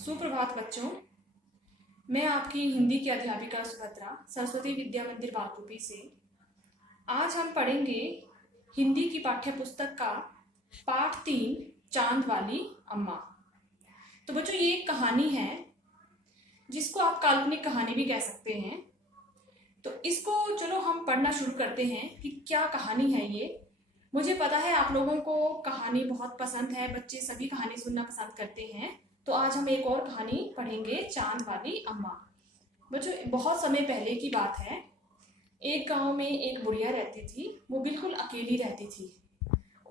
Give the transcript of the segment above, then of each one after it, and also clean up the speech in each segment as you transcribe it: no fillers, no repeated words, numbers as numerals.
सुप्रभात बच्चों। मैं आपकी हिंदी की अध्यापिका सुभद्रा सरस्वती विद्या मंदिर बालकुपी से। आज हम पढ़ेंगे हिंदी की पाठ्य पुस्तक का पाठ 3 चांद वाली अम्मा। तो बच्चों, ये एक कहानी है जिसको आप काल्पनिक कहानी भी कह सकते हैं। तो इसको चलो हम पढ़ना शुरू करते हैं कि क्या कहानी है ये। मुझे पता है आप लोगों को कहानी बहुत पसंद है, बच्चे सभी कहानी सुनना पसंद करते हैं। तो आज हम एक और कहानी पढ़ेंगे, चांद वाली अम्मा। बच्चों, बहुत समय पहले की बात है। एक गांव में एक बुढ़िया रहती थी। वो बिल्कुल अकेली रहती थी।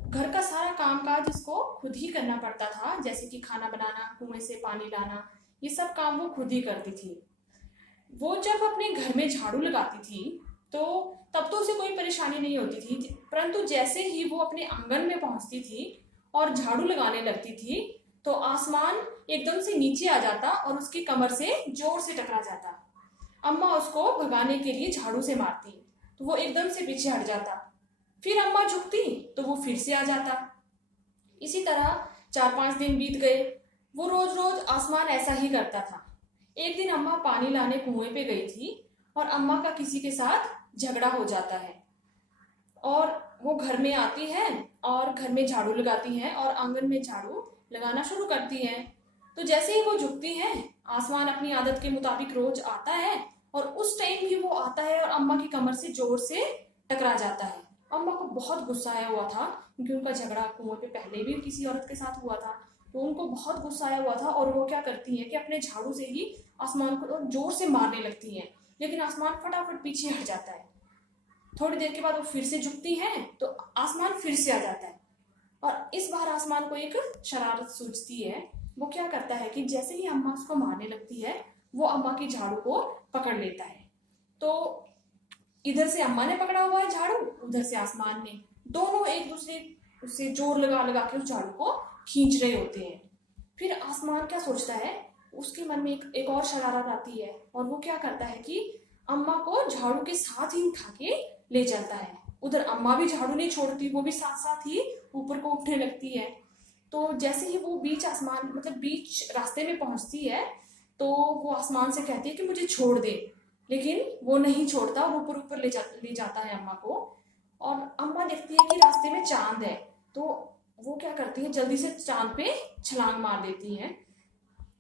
घर का सारा कामकाज उसको खुद ही करना पड़ता था, जैसे कि खाना बनाना, कुएं से पानी लाना, ये सब काम वो खुद ही करती थी। वो जब अपने घर में झाड़ू लगाती थी तो तब तो उसे कोई परेशानी नहीं होती थी, परंतु जैसे ही वो अपने आंगन में पहुंचती थी और झाड़ू लगाने लगती थी तो आसमान एकदम से नीचे आ जाता और उसकी कमर से जोर से टकरा जाता। अम्मा उसको भगाने के लिए झाड़ू से मारती तो वो एकदम से पीछे हट जाता। फिर अम्मा झुकती तो वो फिर से आ जाता। इसी तरह 4-5 दिन बीत गए। वो रोज रोज आसमान ऐसा ही करता था। एक दिन अम्मा पानी लाने कुएं पे गई थी और अम्मा का किसी के साथ झगड़ा हो जाता है और वो घर में आती है और घर में झाड़ू लगाती हैं और आंगन में झाड़ू लगाना शुरू करती हैं। तो जैसे ही वो झुकती हैं, आसमान अपनी आदत के मुताबिक रोज आता है और उस टाइम भी वो आता है और अम्मा की कमर से जोर से टकरा जाता है। अम्मा को बहुत गुस्सा आया हुआ था क्योंकि उनका झगड़ा कुएं पे पहले भी किसी औरत के साथ हुआ था। तो उनको बहुत गुस्सा आया हुआ था और वो क्या करती हैं कि अपने झाड़ू से ही आसमान को जोर से मारने लगती हैं, लेकिन आसमान फटाफट पीछे हट जाता है। थोड़ी देर के बाद वो फिर से झुकती हैं तो आसमान फिर से आ जाता है और इस बार आसमान को एक शरारत सूझती है। वो क्या करता है कि जैसे ही अम्मा उसको मारने लगती है, वो अम्मा की झाड़ू को पकड़ लेता है। तो इधर से अम्मा ने पकड़ा हुआ है झाड़ू, उधर से आसमान ने, दोनों एक दूसरे से जोर लगा लगा के उस झाड़ू को खींच रहे होते हैं। फिर आसमान क्या सोचता है, उसके मन में एक और शरारत आती है और वो क्या करता है कि अम्मा को झाड़ू के साथ ही उठा के ले जाता है। उधर अम्मा भी झाड़ू नहीं छोड़ती, वो भी साथ साथ ही ऊपर को उठने लगती है। तो जैसे ही वो बीच रास्ते में पहुंचती है तो वो आसमान से कहती है कि मुझे छोड़ दे, लेकिन वो नहीं छोड़ता, वो ऊपर ऊपर ले जाता है अम्मा को। और अम्मा देखती है कि रास्ते में चांद है तो वो क्या करती है, जल्दी से चांद पे छलांग मार देती है।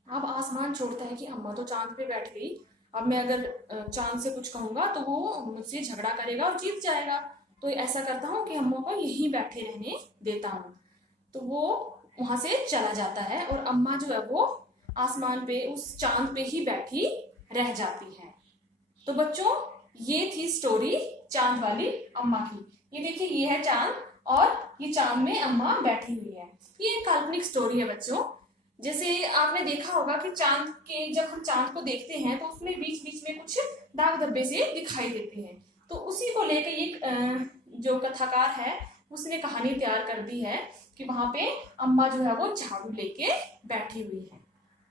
अब आसमान छोड़ता है कि अम्मा तो चांद पे बैठ गई, अब मैं अगर चांद से कुछ कहूंगा तो वो मुझसे झगड़ा करेगा और जीत जाएगा। तो ऐसा करता हूँ कि अम्मा को यहीं बैठे रहने देता हूँ। तो वो वहां से चला जाता है और अम्मा जो है वो आसमान पे उस चांद पे ही बैठी रह जाती है। तो बच्चों, ये थी स्टोरी चांद वाली अम्मा की। ये देखिए, ये है चांद और ये चांद में अम्मा बैठी हुई है। ये एक काल्पनिक स्टोरी है बच्चों। जैसे आपने देखा होगा कि जब हम चांद को देखते हैं तो उसमें बीच बीच में कुछ दाग धब्बे से दिखाई देते हैं। तो उसी को लेकर ये जो कथाकार है उसने कहानी तैयार कर दी है कि वहां पे अम्मा जो है वो झाड़ू लेके बैठी हुई है।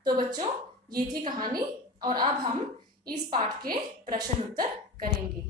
तो बच्चों, ये थी कहानी और अब हम इस पाठ के प्रश्न उत्तर करेंगे।